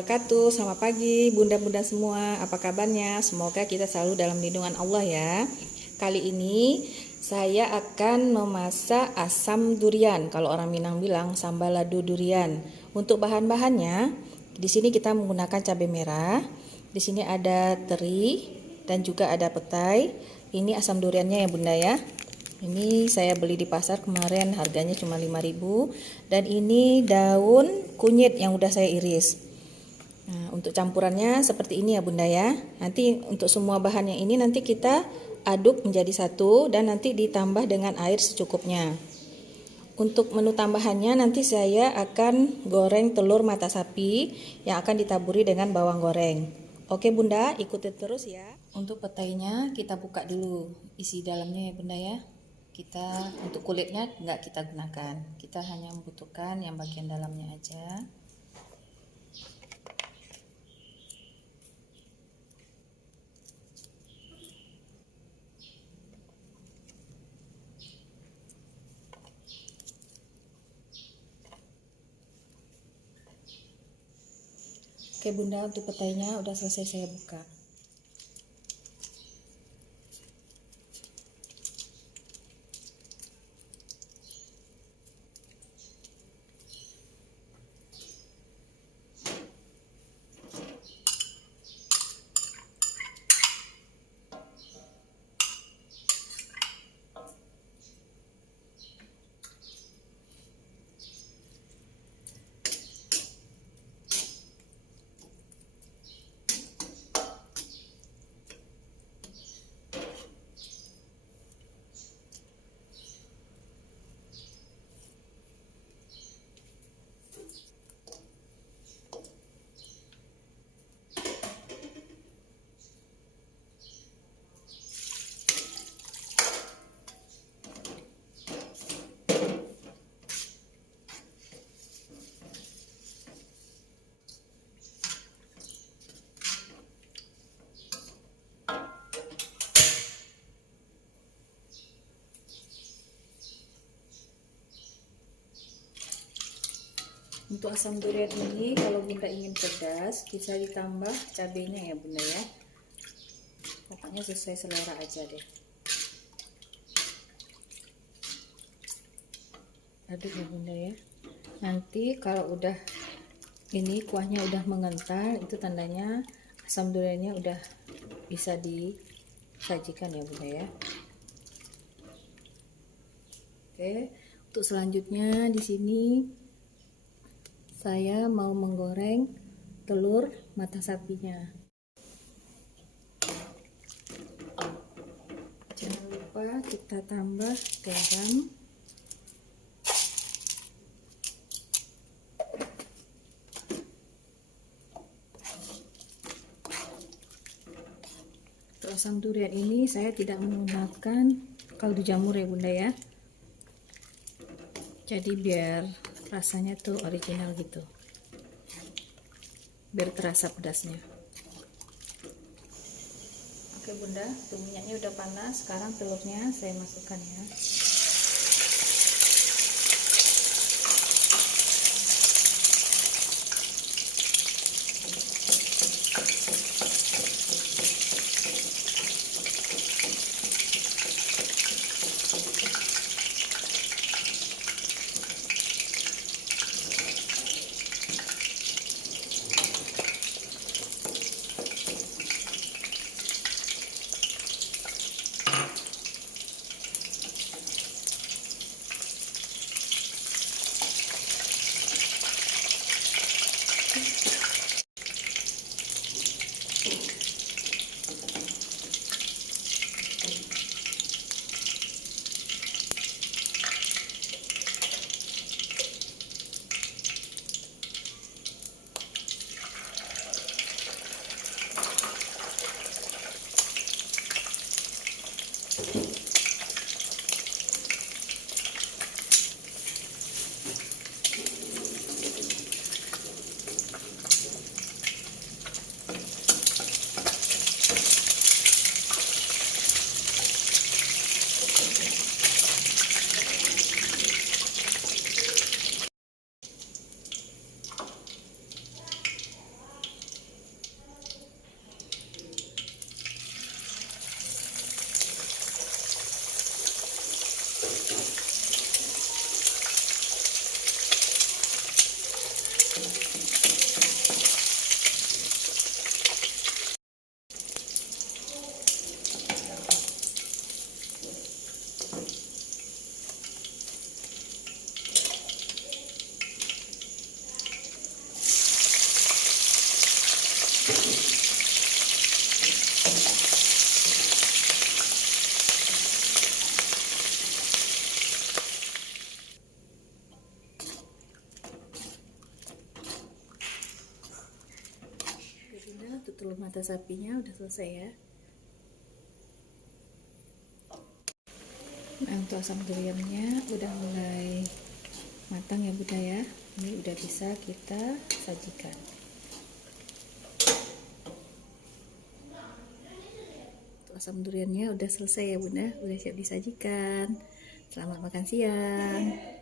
wabarakatuh. Selamat pagi bunda-bunda semua. Apa kabarnya? Semoga kita selalu dalam lindungan Allah ya. Kali ini saya akan memasak asam durian. Kalau orang Minang bilang sambal ladu durian. Untuk bahan-bahannya, di sini kita menggunakan cabai merah. Di sini ada teri dan juga ada petai. Ini asam duriannya ya bunda ya. Ini saya beli di pasar kemarin, harganya cuma 5.000. Dan ini daun kunyit yang udah saya iris. Nah, untuk campurannya seperti ini ya bunda ya. Nanti untuk semua bahannya ini nanti kita aduk menjadi satu dan nanti ditambah dengan air secukupnya. Untuk menu tambahannya nanti saya akan goreng telur mata sapi yang akan ditaburi dengan bawang goreng. Oke bunda, ikuti terus ya. Untuk petainya kita buka dulu isi dalamnya ya bunda ya. Kita untuk kulitnya nggak kita gunakan, kita hanya membutuhkan yang bagian dalamnya aja. Oke bunda, untuk petainya udah selesai saya buka. Untuk asam durian ini kalau bunda ingin pedas bisa ditambah cabenya ya bunda ya. Pokoknya sesuai selera aja deh. Aduk ya bunda ya. Nanti kalau udah ini kuahnya udah mengental, itu tandanya asam duriannya udah bisa disajikan ya bunda ya. Oke, untuk selanjutnya di sini saya mau menggoreng telur mata sapinya. Jangan lupa kita tambah garam. Untuk asam durian ini saya tidak menggunakan kaldu jamur ya bunda ya. Jadi biar rasanya tuh original gitu, biar terasa pedasnya. Oke bunda, tuh minyaknya udah panas. Sekarang telurnya saya masukkan ya. mata sapinya udah selesai ya. Nah, untuk asam duriannya udah mulai matang ya Bunda ya. Ini udah bisa kita sajikan. Untuk asam duriannya udah selesai ya Bunda, udah siap disajikan. Selamat makan siang.